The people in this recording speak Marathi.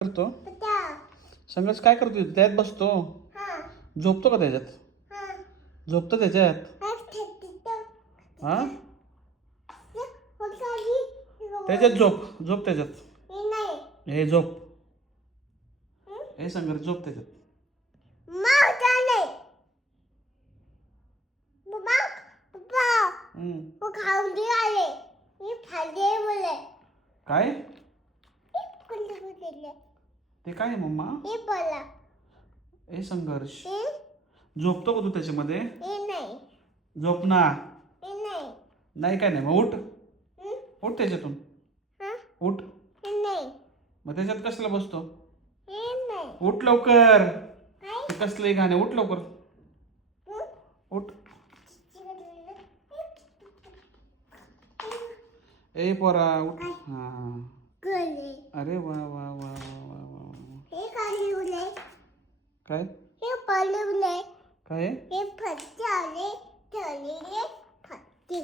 करतो संघर्ष काय करतो त्यात बसतो झोपतो का त्याच्यात झोपतो त्याच्यात हा त्याच्यात झोप झोप त्याच्यात हे झोप हे संघर्ष झोप त्याच्यात काय ते काय मम्मा हे संघर्ष झोपतो का तू त्याच्यामध्ये झोप ना नाही काय नाही मग उठ उठ त्याच्यातून उठ मग त्याच्यात कसला बसतो उठ लवकर ते कसलंही गाणे उठ लवकर उठ ए पोरा उठ हा अरे वा वा वा वा वा वा काय काय फट्टे